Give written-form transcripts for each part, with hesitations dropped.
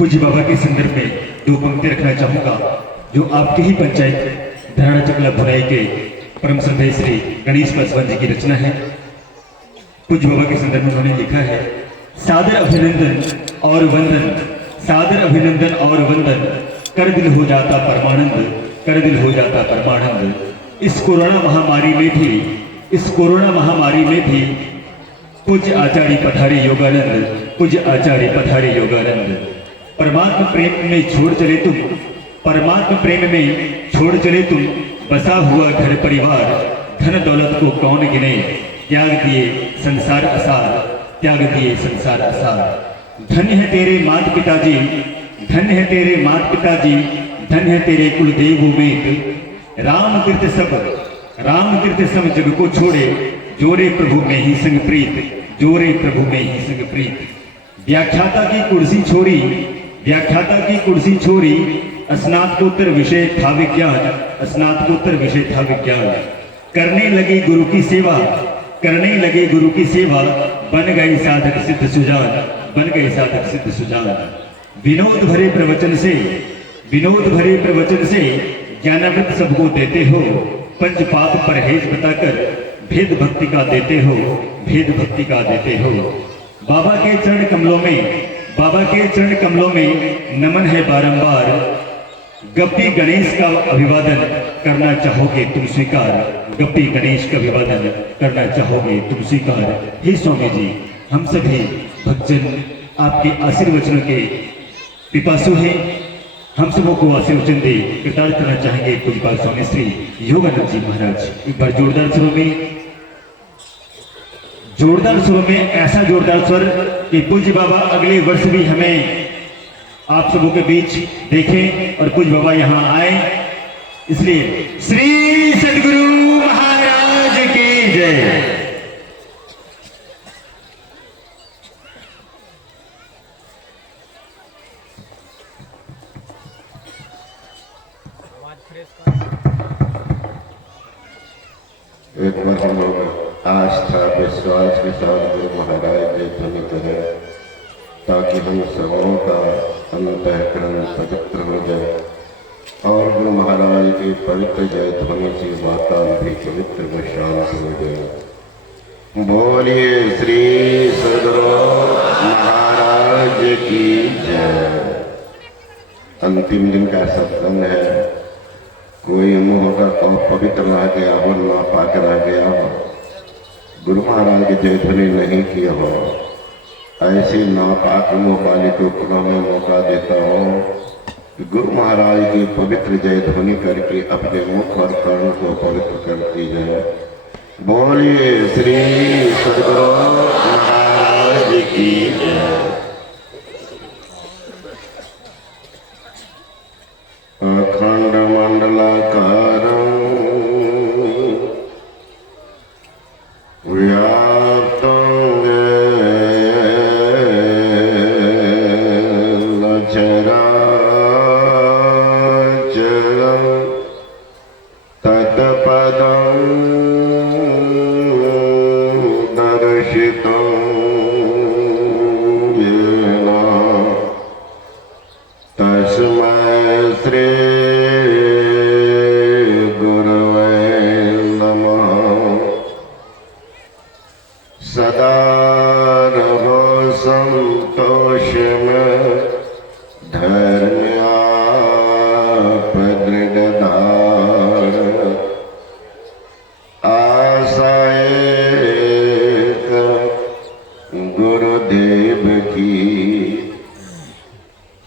पूज्य बाबा के संदर्भ में दो पंक्ति रखना चाहूंगा जो आपके ही पंचायत धराड़ा चकला भुनाई के परम श्रद्धेय श्री गणेश पासवान जी की रचना है। पूज्य बाबा के संदर्भ में उन्होंने लिखा है, सादर अभिनंदन और वंदन, सादर अभिनंदन और वंदन, कर दिल हो जाता परमानंद, कर दिल हो जाता परमानंद। इस कोरोना महामारी में भी, इस कोरोना महामारी में भी पूज्य आचार्य पधारे योगानंद, पूज्य आचार्य पधारे योगानंद। परमात्मा प्रेम में छोड़ चले तुम, परमात्मा प्रेम में छोड़ चले तुम, बसा हुआ घर परिवार, धन दौलत को कौन गिने, त्याग दिए संसार असार, त्याग दिए संसार असार। धन्य है तेरे माता पिताजी, धन्य है तेरे माता पिताजी, धन्य है तेरे कुलदेव उमेद। राम तीर्थ सब, राम तीर्थ सब जग को छोड़े, जोरे प्रभु में ही संग प्रीत, जोरे प्रभु में ही संग प्रीत। व्याख्याता की कुर्सी छोड़ी, व्याख्याता की कुर्सी छोड़ी, स्नातकोत्तर विषय था विज्ञान, स्नातकोत्तर विषय था विज्ञान। करने लगे गुरु की सेवा, करने लगे गुरु की सेवा, बन गए साधक सिद्ध सुजान, बन गए साधक सिद्ध सुजान। विनोद भरे प्रवचन से, विनोद भरे प्रवचन से ज्ञानामृत सबको देते हो, पंच पाप परहेज बताकर भेद भक्ति का देते हो, भेद भक्ति का देते हो। बाबा के चरण कमलों में, बाबा के चरण कमलों में नमन है बारंबार। गप्पी गणेश का अभिवादन करना चाहोगे तुम स्वीकार, गप्पी गणेश का अभिवादन करना चाहोगे तुम स्वीकार। हे स्वामी जी, हम सभी भक्तजन आपके आशीर्वचनों के पिपासु हैं, हम सबों को आशीर्वचन दे कृतार्थ करना चाहेंगे पूज्यपाद स्वामी श्री योगानंद जी महाराज। एक बार जोरदार स्वरों में, जोरदार स्वरों में, ऐसा जोरदार स्वर कि पूज्य बाबा अगले वर्ष भी हमें आप सबों के बीच देखें और पूज्य बाबा यहाँ आए। इसलिए श्री सद्गुरु महाराज की जय। एक बार हम लोग आस्था विश्वास के साथ गुरु महाराज के ध्वनि करें ताकि हम सबों का अंतःकरण पवित्र हो जाए और गुरु महाराज की पवित्र जय ध्वनि से वातावरण भी पवित्र व शांत हो जाए। बोलिए श्री सद्गुरु महाराज की जय। अंतिम दिन का सत्संग है, कोई मुंह का तो पवित्र रह गया हो, ना पाक रह गया हो, गुरु महाराज की जय ध्वनि नहीं किया हो, ऐसे नापाक मुँह वाले को पुनः मैं मौका देता हूँ कि गुरु महाराज की पवित्र जय ध्वनि करके अपने मुख और कर्ण को पवित्र करती जाए। बोलिए श्री सद्गुरु महाराज की जय। अखंड मंडलाकारं व्याप्तं येन चराचरं तत्पदं दर्शितं येन तस्मै श्री सदा रहो संतोष में, धर्म आप दृढ़धार। आशा एक गुरुदेव की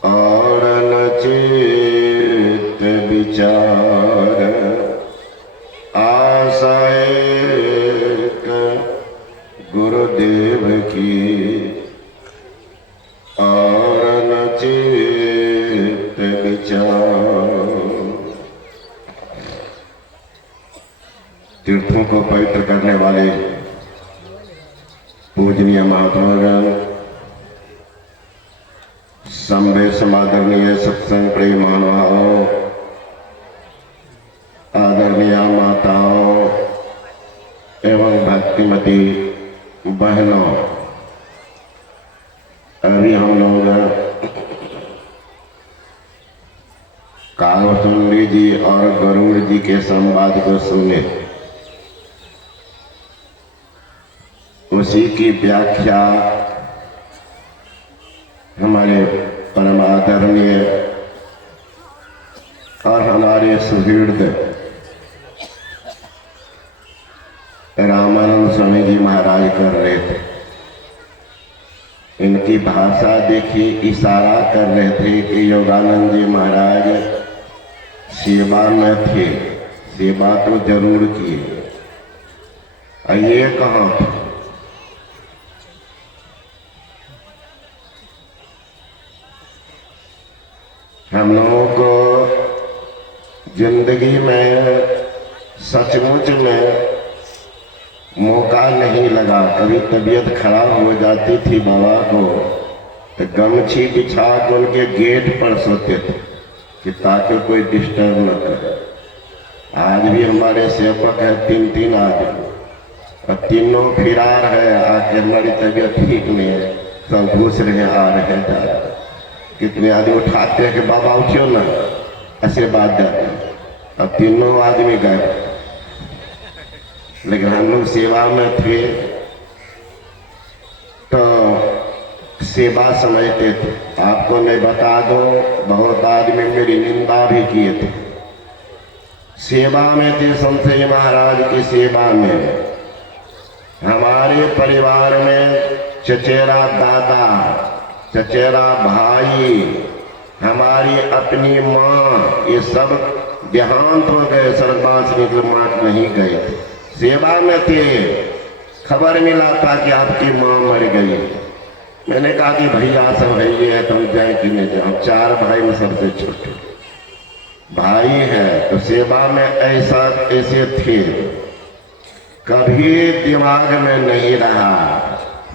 और न चित्त विचार। आशा एक गुरुदेव की और न चित्त विचार। तीर्थों को पवित्र करने वाले पूजनीय महात्मागण, संवे समादरणीय सत्संग प्रेमानुभावों, आदरणीय माताओं एवं भक्तिमती बहनों, अभी हम लोग कालसुंडी जी और गरुड़ जी के संवाद को सुने, उसी की व्याख्या हमारे परम आदरणीय और हमारे सुहृद रामानंद स्वामी जी महाराज कर रहे थे। इनकी भाषा देखिए, इशारा कर रहे थे कि योगानंद जी महाराज सेवा में थे, सेवा तो जरूर किए। और ये कहाँ थे? हम लोगों को जिंदगी में सचमुच में मौका नहीं लगा। कभी तबीयत खराब हो जाती थी बाबा को तो गमछी बिछा के उनके गेट पर सोते थे कि ताकि कोई डिस्टर्ब न करे। आज भी हमारे सेवक है 3 आदमी और तीनों फिरार है, आके हमारी तबीयत ठीक नहीं है, सब घुस रहे, आ रहे, जा रहे। कितने आदमी उठाते हैं कि बाबा उठियो ना, ऐसे बात जाते हैं, अब तीनों आदमी गए। लेकिन हम लोग सेवा में थे तो सेवा समझते थे। आपको मैं बता दूं, बहुत आदमी मेरी निंदा भी किए थे। सेवा में थे, संत महाराज की सेवा में। हमारे परिवार में चचेरा दादा, चचेरा भाई, हमारी अपनी माँ, ये सब देहांत हो गए, स्वर्गवास निकल मार्ग नहीं गए थे। सेवा में थे, खबर मिला था कि आपकी माँ मर गई। मैंने कहा कि भैया सब है ये है, तुम जाए कि नहीं जाओ। 4 भाई में सबसे छोटे भाई है, तो सेवा में ऐसे थे। कभी दिमाग में नहीं रहा।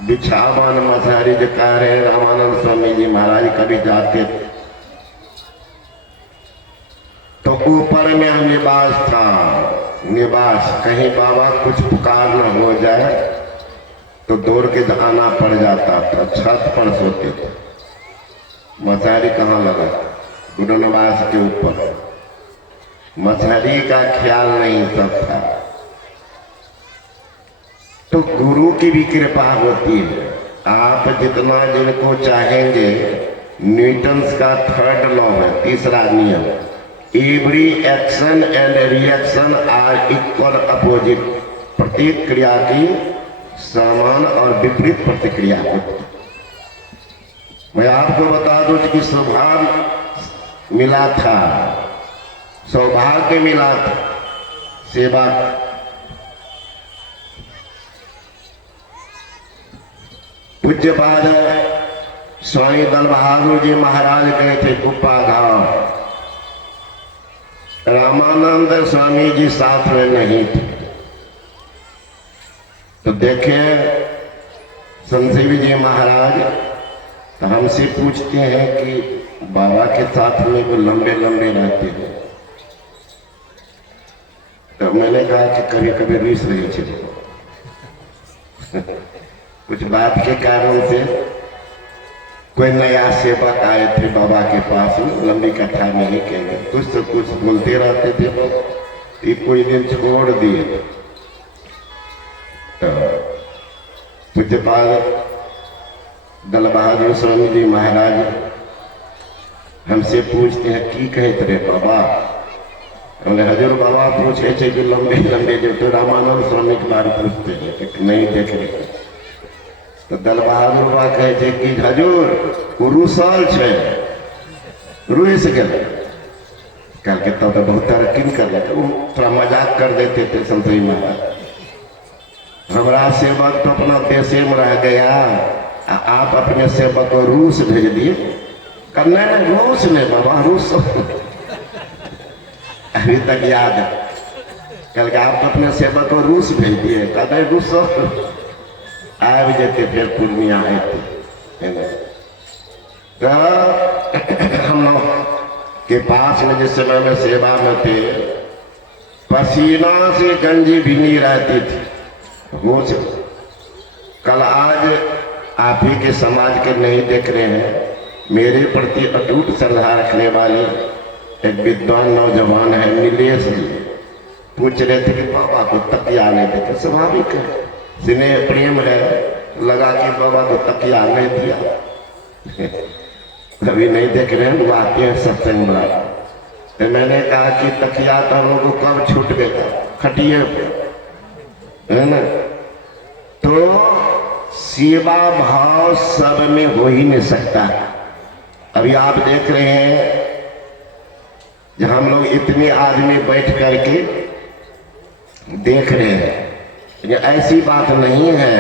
बिछावन मसारी जो कह रहे रामानंद स्वामी जी महाराज कभी जाते तो ऊपर में निवास था, निवास। कहीं बाबा कुछ पुकार न हो जाए तो दौड़ के आना पड़ जाता था, छत पर सोते थे। मसारी कहाँ लगा? गुरु निवास के ऊपर। मसारी का ख्याल नहीं सब था। तो गुरु की भी कृपा होती है। आप जितना जिनको चाहेंगे, न्यूटन्स का 3rd लॉ है, 3रा नियम, every action and reaction are equal opposite. प्रत्येक क्रिया की समान और विपरीत प्रतिक्रिया होती है। मैं आपको बता दूं कि सौभाग्य मिला था, सौभाग्य मिला था सेवा। पूज्यपाद स्वामी दल बहादुर जी महाराज गए थे कुप्पा गांव। रामानंद स्वामी जी साथ में नहीं थे। तो देखे संजीवी जी महाराज, तो हमसे पूछते हैं कि बाबा के साथ में वो लंबे लंबे रहते हैं। तो मैंने कहा कि कभी कभी रिस रही थी कुछ बात के कारण से। कोई नया सेवक आए थे बाबा के पास, लंबी कथा नहीं कहेंगे, कुछ तो कुछ बोलते रहते थे लोग। कोई दिन छोड़ दिए तो पूज्यपाद दल बहादुर स्वामी जी महाराज हमसे पूछते हैं की कहते रहे बाबा? बोले हजूर बाबा पूछे थे कि लंबे लंबे जो तो रामानंद स्वामी के बारे पूछते हैं कि नहीं देख रहे। तो दल बहादुर बाबा कहे थे कि हजूर वो रुसल छे, रुस गए। कल के तो बहुत तरक्की कर लेते, वो थोड़ा मजाक कर देते थे संतरी महाराज। हमारा सेवक तो अपना देशे में रह गया, आप अपने सेवक को रूस भेज दिए। करना है ना, रूस में बाबा, रूस अभी तक याद है। कल के आप अपने सेवक को रूस भेज दिए, कहते रूस आए जाते फिर पूर्णिया आए थे। तो हम के पास में जिस समय में सेवा में थे, पसीना से गंजी भीनी रहती थी। रोज कल आज आप ही के समाज के नहीं देख रहे हैं, मेरे प्रति अटूट श्रद्धा रखने वाले एक विद्वान नौजवान है नीलेश जी, पूछ रहे थे कि बाबा को तकिया नहीं देते। स्वाभाविक है, स्नेह प्रेम है, लगा कि बाबा को तकिया नहीं दिया। कभी नहीं देख रहे हैं, वो आते हैं सत्संग में। तो मैंने कहा कि तकिया तो हम लोग को कब छूट गया, खटिए पे, है ना। तो सेवा भाव सब में हो ही नहीं सकता। अभी आप देख रहे हैं जब हम लोग इतने आदमी बैठ करके देख रहे हैं, ये ऐसी बात नहीं है।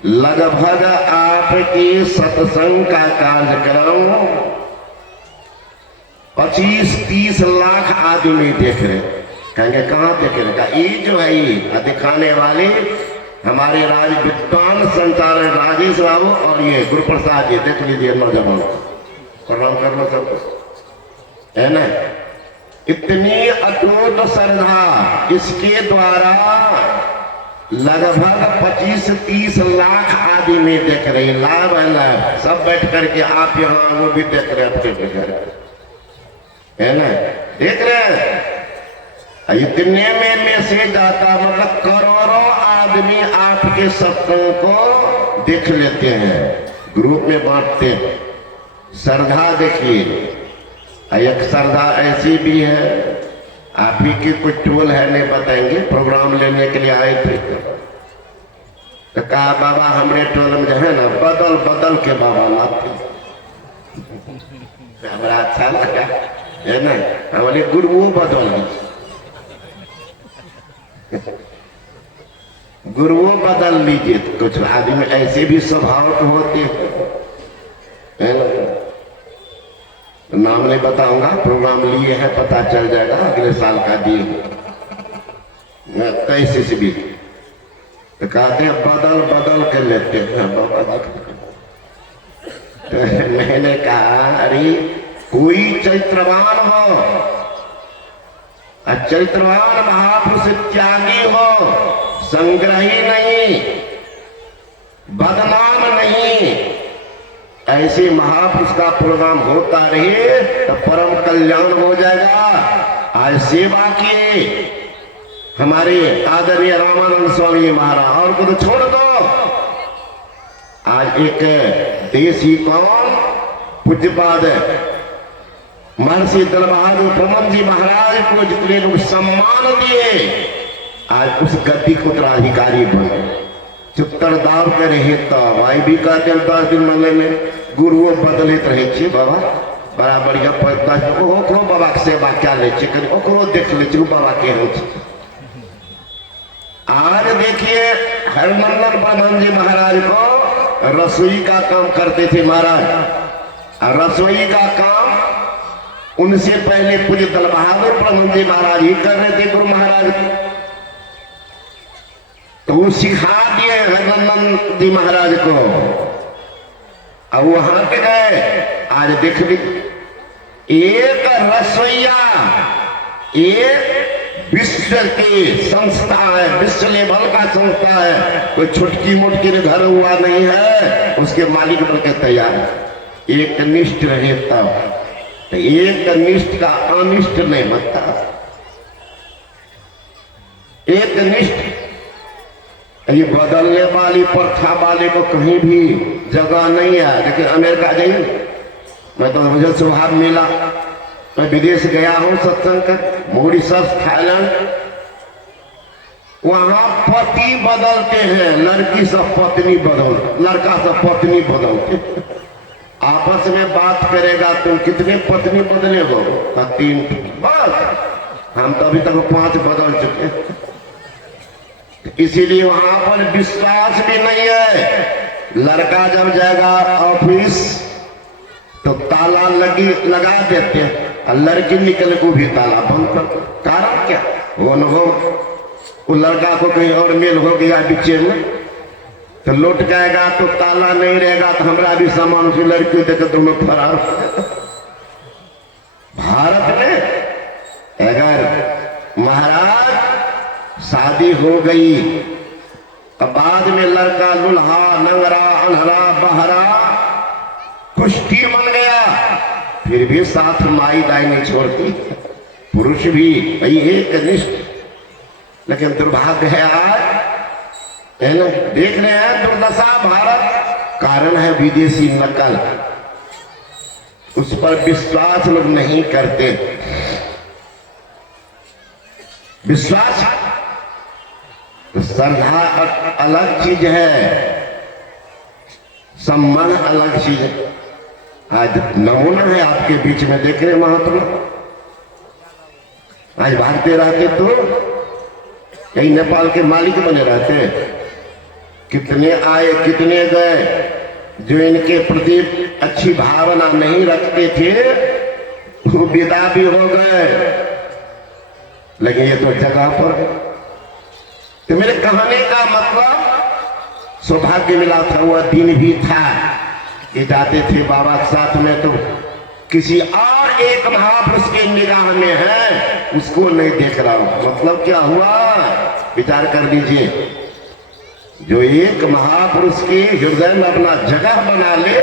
लगभग आपके सत्संग का कार्यक्रम 25-30 लाख आदमी देख रहे हैं। कहेंगे कहाँ देख रहे हैं? ये जो है ये दिखाने वाले हमारे राज विद्वान संचालन राजेश बाबू और ये गुरु प्रसाद जी, देख लीजिए नौजवान, प्रणाम कर लो सबको, है ना। इतनी अटूट श्रद्धा, इसके द्वारा लगभग 25-30 लाख आदमी देख रहे हैं। लाभ है लाभ, सब बैठ करके आप यहाँ वो भी देख रहे हैं अपने घर, है ना, देख रहे हैं। इतने में मैसेज आता, मतलब करोड़ों आदमी आपके सत्संग को देख लेते हैं, ग्रुप में बांटते हैं। श्रद्धा देखिए, एक श्रद्धा ऐसी भी है, आप ही की कुछ टोल है नहीं बताएंगे, प्रोग्राम लेने के लिए आए थे तो कहा बाबा हमारे टोल में जो है ना बदल बदल के बाबा लाते। हमारा अच्छा लगा, है ना, हमारे गुरुओं बदल गुरुओं बदल लीजिए। कुछ आदमी ऐसे भी स्वभाव के होते हैं, नाम नहीं बताऊंगा, प्रोग्राम लिए हैं, पता चल जाएगा अगले साल का दिए 23 भी। तो कहते हैं बदल बदल के लेते हैं बाबा। तो मैंने कहा अरे कोई चैत्रवान हो, चैत्रवान महापुरुष त्यागी हो, संग्रही नहीं, बदनाम नहीं, ऐसे महापुरुष का प्रोग्राम होता रहे तो परम कल्याण हो जाएगा। आज सेवा किए हमारे आदरणीय रामानंद स्वामी महाराज, और को तो छोड़ दो। आज एक देसी कौन पूज्यपाद महर्षि दल बहादुर ब्रह्मन जी महाराज को जितने लोग सम्मान दिए, आज उस गद्दी को उत्तराधिकारी बने। चुप्तर दाव के रहे तो भाई भी कहते 10 दिन महीने में गुरुओं बदलित रहे छे बाबा, बड़ा बढ़िया पड़ता है। ओकरो बाबा के सेवा क्या ले छे, ओकरो देख ले छे बाबा के हो छे। आज देखिए हरमंदन ब्रह्मन जी महाराज को रसोई का काम करते थे महाराज, रसोई का काम उनसे पहले पूज्य दल बहादुर ब्रह्मन जी महाराज ही कर रहे थे गुरु महाराज। तो वो सिखा दिए हरनंदन जी महाराज को, अब वहां पे गए। आज देख ली एक रसोईया, एक विश्व की संस्था है, विश्व लेवल का संस्था है, कोई छुटकी मुटकी घर हुआ नहीं है, उसके मालिक बनकर तैयार है। एक निष्ठ रहे तब, तो एक निष्ठ का अनिष्ट नहीं बनता। एक निष्ठ ये बदलने वाली प्रथा वाले को कहीं भी जगह नहीं है। लेकिन अमेरिका जाइए, मैं तो मुझे स्वभाव मिला, मैं विदेश गया हूँ सत्संग कर, मॉरिशस, थाईलैंड, वहां पति बदलते हैं, लड़की सब पत्नी बदल, लड़का सब पत्नी बदलते। आपस में बात करेगा तुम कितने पत्नी बदले हो, 3 बस। हम तो अभी तक 5 बदल चुके, इसीलिए वहां पर विश्वास भी नहीं है। लड़का जब जाएगा ऑफिस तो ताला लगा देते हैं, और लड़की निकल को भी ताला बंद कर। कारण क्या? वो अनुभव, वो लड़का को कहीं और मेल हो गया बीचे में, तो लौट जाएगा तो ताला नहीं रहेगा, तो हमारा भी सामान से लड़की देकर दोनों फरार। भारत में अगर महाराज शादी हो गई, अब बाद में लड़का लुल्हा, नंगरा, अनहरा, बहरा, कुश्ती बन गया, फिर भी साथ माई दाई नहीं छोड़ती, पुरुष भी भाई एक निष्ठ। लेकिन दुर्भाग्य है आज, है ना, देख रहे हैं दुर्दशा भारत, कारण है विदेशी नकल, उस पर विश्वास लोग नहीं करते। विश्वास तो श्रद्धा अलग चीज है, सम्मान अलग चीज है। आज नमूना है आपके बीच में, देख रहे महात्मा, आज भागते रहते तो कई नेपाल के मालिक बने रहते, कितने आए कितने गए, जो इनके प्रति अच्छी भावना नहीं रखते थे वो विदा भी हो गए। लेकिन ये तो जगह पर, तो मेरे कहने का मतलब सौभाग्य मिला था, वह दिन भी था कि जाते थे बाबा के साथ में, तो किसी और एक महापुरुष के निगाह में है, उसको नहीं देख रहा हूं। मतलब क्या हुआ, विचार कर लीजिए। जो एक महापुरुष के हृदय में अपना जगह बना ले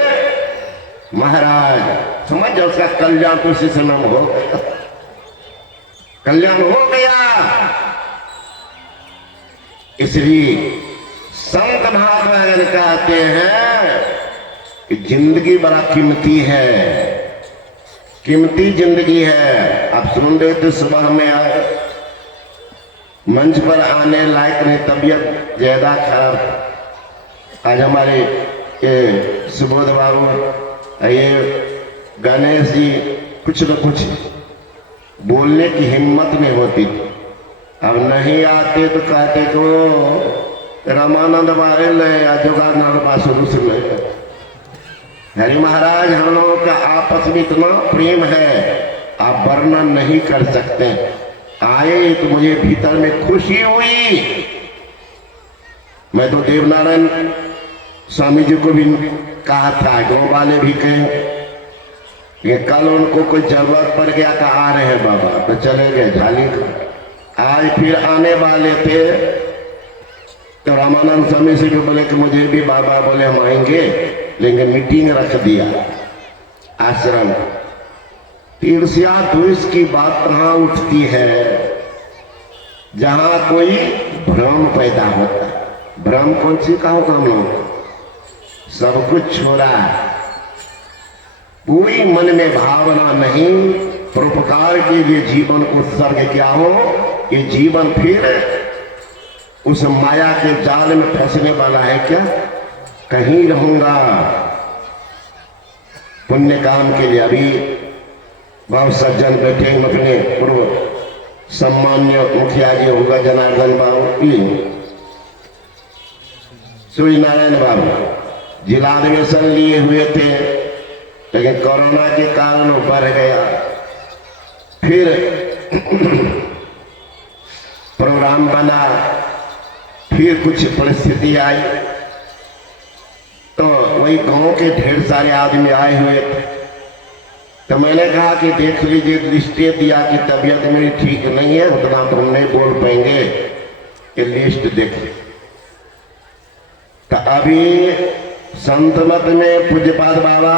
महाराज, समझ जाओ उसका कल्याण तो उसी समय हो गया, कल्याण हो गया। इसलिए संत महात्मा कहते हैं कि जिंदगी बड़ा कीमती है, कीमती जिंदगी है। आप सुन रहे थे सुबह में आए, मंच पर आने लायक नहीं, तबीयत ज्यादा खराब। आज हमारे ये सुबोध बाबू, ये गणेश जी कुछ न कुछ बोलने की हिम्मत नहीं होती, अब नहीं आते तो कहते तो रामानंद बारे ले या जोगानंद बासुरु से ले। हरि महाराज, हम लोगों का आपस में इतना प्रेम है आप वर्णन नहीं कर सकते। आए तो मुझे भीतर में खुशी हुई। मैं तो देवनारायण स्वामी जी को भी कहा था, गाँव वाले भी कहे कि कल उनको कोई जरूरत पड़ गया था, आ रहे हैं बाबा, तो चले गए झाली का। आज फिर आने वाले थे तो रामानंद स्वामी से भी बोले कि मुझे भी बाबा बोले हम आएंगे, लेकिन मीटिंग रख दिया आश्रम। ईर्ष्या द्वेष की बात कहाँ उठती है, जहां कोई भ्रम पैदा होता है। भ्रम कौन सी का होगा, हम लोग सब कुछ छोड़ा, कोई मन में भावना नहीं, परोपकार के लिए जीवन उत्सर्ग किया हो, ये जीवन फिर उस माया के जाल में फंसने वाला है क्या, कहीं रहूंगा पुण्य काम के लिए। अभी बहुत सज्जन बैठे अपने पूर्व सम्मान्य मुखिया जी होगा जनार्दन बाबू की, सूर्य नारायण बाबू जिला अधिवेशन लिए हुए थे, लेकिन कोरोना के कारण वो बढ़ गया। फिर प्रोग्राम बना, फिर कुछ परिस्थिति आई, तो वही गांव के ढेर सारे आदमी आए हुए थे। तो मैंने कहा कि देख लीजिए, लिस्टें दिया कि तबीयत मेरी ठीक नहीं है, उतना तो हम नहीं बोल पाएंगे, ये लिस्ट देख। तो अभी संत मत में पूज्यपाद बाबा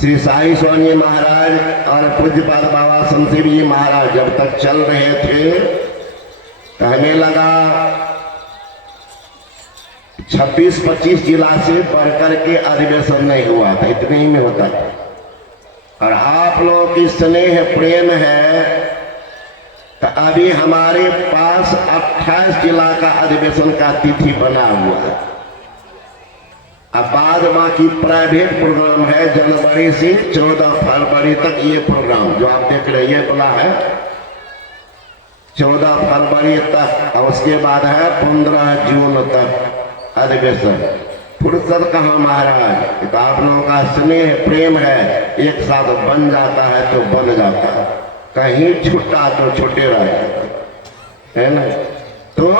श्री साई स्वामी महाराज और पूज्यपाद बाबा संत जी महाराज जब तक चल रहे थे, तो हमें लगा 26-25 जिला से बढ़ करके अधिवेशन नहीं हुआ था, इतने ही में होता था। और आप लोगों की स्नेह प्रेम है, तो अभी हमारे पास 28 जिला का अधिवेशन का तिथि बना हुआ है। अब बाद बाकी प्राइवेट प्रोग्राम है, जनवरी से 14 फरवरी तक ये प्रोग्राम जो आप देख रहे हैं, ये बोला है 14 फरवरी तक, और उसके बाद है 15 जून तक अधिवेशन। फुर्सत कहाँ महाराज, तो आप लोगों का स्नेह प्रेम है, एक साथ बन जाता है तो बन जाता है, कहीं छुट्टा तो छुट्टे रह जाता है ना। तो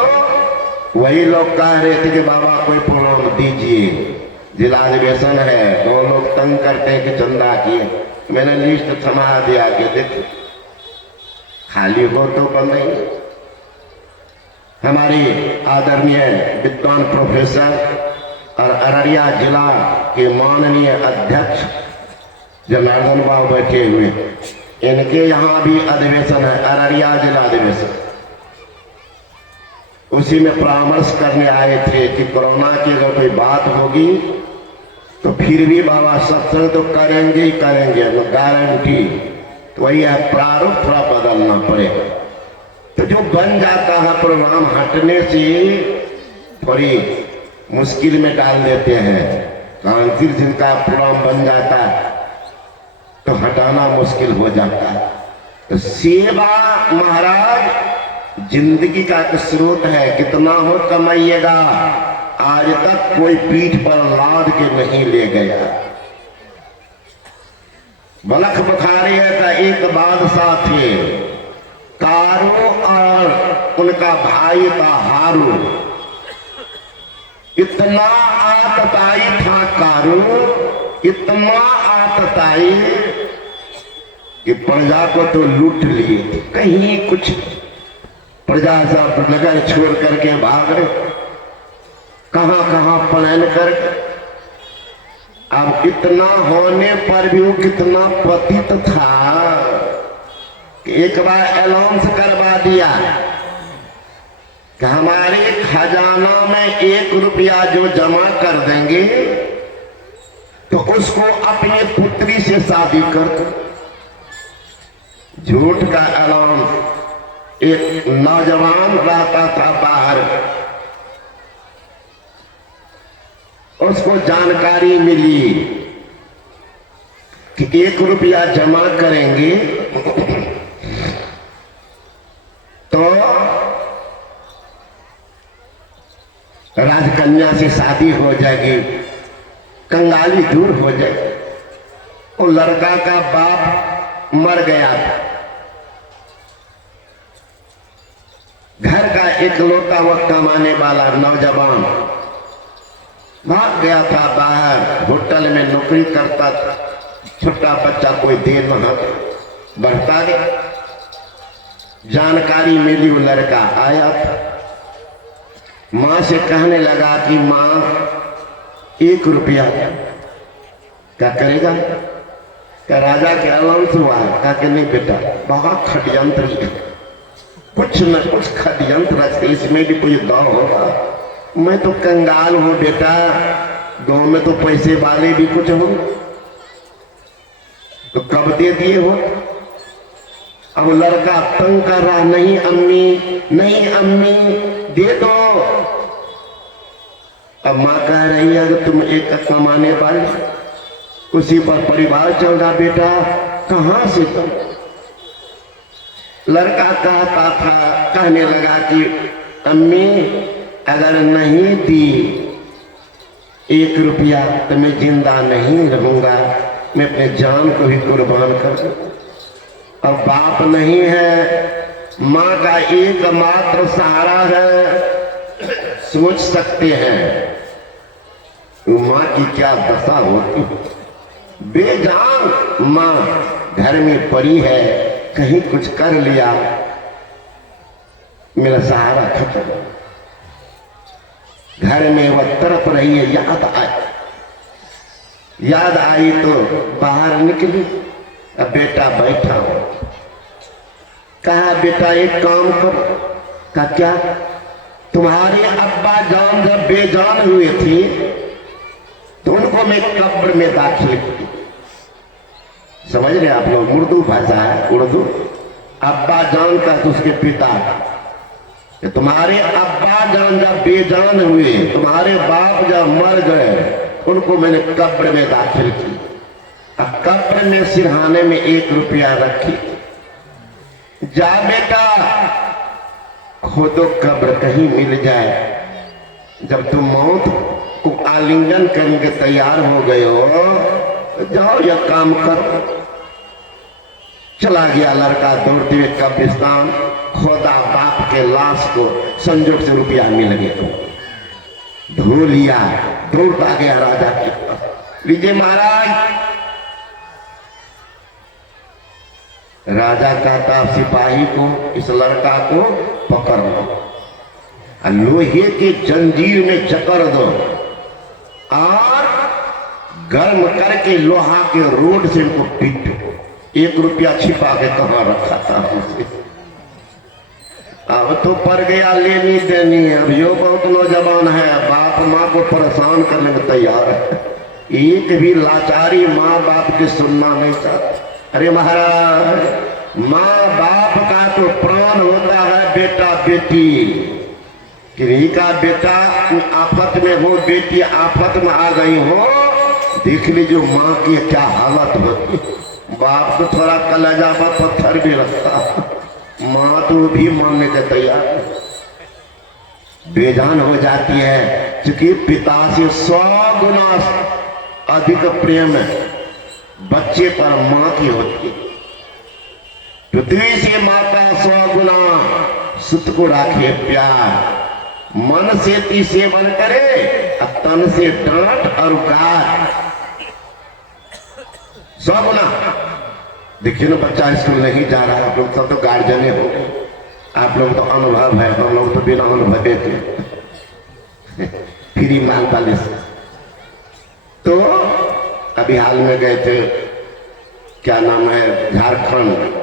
वही लोग कह रहे थे कि बाबा कोई प्रोग्राम दीजिए, जिला अधिवेशन है, दो लोग तंग करते हैं कि चंदा किए। मैंने लिस्ट थमा दिया कि देखो खाली हो तो बंद। हमारी आदरणीय विद्वान प्रोफेसर और अररिया जिला के माननीय अध्यक्ष जनार्दन बाबू बैठे हुए, इनके यहाँ भी अधिवेशन है, अररिया जिला अधिवेशन। उसी में परामर्श करने आए थे कि कोरोना की अगर कोई बात होगी तो फिर भी बाबा सत्संग तो करेंगे ही करेंगे, गारंटी। तो वही है, प्रारूप थोड़ा बदलना पड़ेगा। तो जो बन जाता है प्रोग्राम हटने से थोड़ी मुश्किल में डाल देते हैं। कांतिल जिनका प्रोग्राम बन जाता है तो हटाना मुश्किल हो जाता है। तो सेवा महाराज जिंदगी का एक स्रोत है, कितना हो कमाइएगा। आज तक कोई पीठ पर लाद के नहीं ले गया। बलख बखारी का एक बादशाह थे, कारू और उनका भाई था हारू। इतना आतताई था कारू, इतना आतताई कि प्रजा को तो लूट लिए। कहीं कुछ प्रजा सब नगर छोड़ करके भाग रहे, कहां कहां पलायन कर। अब इतना होने पर भी वो कितना पतित था कि एक बार अनाउंस करवा दिया कि हमारे खजाना में 1 रुपया जो जमा कर देंगे तो उसको अपनी पुत्री से शादी कर दो। झूठ का अनाउंस। एक नौजवान रहता था बाहर, उसको जानकारी मिली कि 1 रुपया जमा करेंगे तो राजकन्या से शादी हो जाएगी, कंगाली दूर हो जाएगी। वो लड़का का बाप मर गया था, घर का इकलौता वो कमाने वाला नौजवान भाग गया था बाहर, होटल में नौकरी करता था। छोटा बच्चा कोई देर वहां बढ़ता गया। जानकारी मिली, वो लड़का आया था, माँ से कहने लगा कि माँ 1 रुपया क्या करेगा? क्या राजा के अनाउंस हुआ है? क्या कि नहीं बेटा, बहुत खडयंत्र है, कुछ न कुछ खडयंत्र रखते, इसमें भी कोई दाव होगा। मैं तो कंगाल हूं बेटा, गांव में तो पैसे वाले भी कुछ हो, तो कब दे दिए हो? अब लड़का तंग कर रहा, नहीं अम्मी, नहीं अम्मी दे दो। अब माँ कह रही है कि तुम एक कमाने वाले, उसी पर परिवार चल रहा बेटा, कहां से तुम? लड़का कहता था, कहने लगा कि अम्मी अगर नहीं दी 1 रुपया तो मैं जिंदा नहीं रहूंगा, मैं अपने जान को भी कुर्बान कर दूं। अब बाप नहीं है, माँ का एकमात्र सहारा है। सोच सकते हैं माँ की क्या दशा होती। बेजान माँ घर में पड़ी है, कहीं कुछ कर लिया, मेरा सहारा खत्म। घर में वह तड़प रही है, याद आई तो बाहर निकली। अब बेटा बैठा हो, कहा बेटा एक काम करो। कहा क्या? तुम्हारे अब्बा जान जब बेजान हुए थे तो उनको मैं कब्र में दाखिल की। समझ रहे आप लोग, उर्दू भाषा है, उर्दू। अब्बा जान का तो उसके पिता, तुम्हारे अब्बा जान जब बेजान हुए, तुम्हारे बाप जब मर गए, उनको मैंने कब्र में दाखिल की। अब कब्र में सिरहाने में 1 रुपया रखी। जा बेटा खोदो कब्र, कहीं मिल जाए। जब तुम मौत को आलिंगन करने के तैयार हो गए हो तो जाओ यह काम कर। चला गया लड़का दौड़ते हुए कब्रिस्तान, खोदा, बाप के लाश को संजोग से रुपया मिल गया, धो लिया, दौड़ता गया राजा के पास। लीजिए महाराज। राजा कहता सिपाही को, इस लड़का को पकड़ लो, लोहे के जंजीर में जकड़ दो और गर्म करके लोहा के रोड से इनको पीटो। 1 रुपया छिपा के कहाँ रखा था उसे। अब तो पड़ गया लेनी देनी। अब यो बहुत नौजवान है, बाप माँ को परेशान करने में तैयार है। एक भी लाचारी माँ बाप की सुनना नहीं चाहती। अरे महाराज, माँ बाप का तो प्राण होता है बेटा बेटी। किन्हीं का बेटा आफत में हो, बेटी आफत में आ गई हो, देख लीजिए माँ की क्या हालत होती। बाप तो थोड़ा कलेजा पर पत्थर भी रखता, माँ तो भी मानने के तैयार बेजान हो जाती है। क्योंकि पिता से 100 गुना अधिक प्रेम बच्चे पर माँ की होती है। पृथ्वी से माता 100 गुना सुत को राखे प्यार। मन से ती सेवन करे, तन से डांट और गार 100 गुना। देखिए ना, बच्चा स्कूल नहीं जा रहा है, आप लोग सब तो गार्जियन हो गए, आप लोग तो अनुभव है, हम लोग तो बिना अनुभव के फ्री मांगता। तो अभी हाल में गए थे, क्या नाम है, झारखंड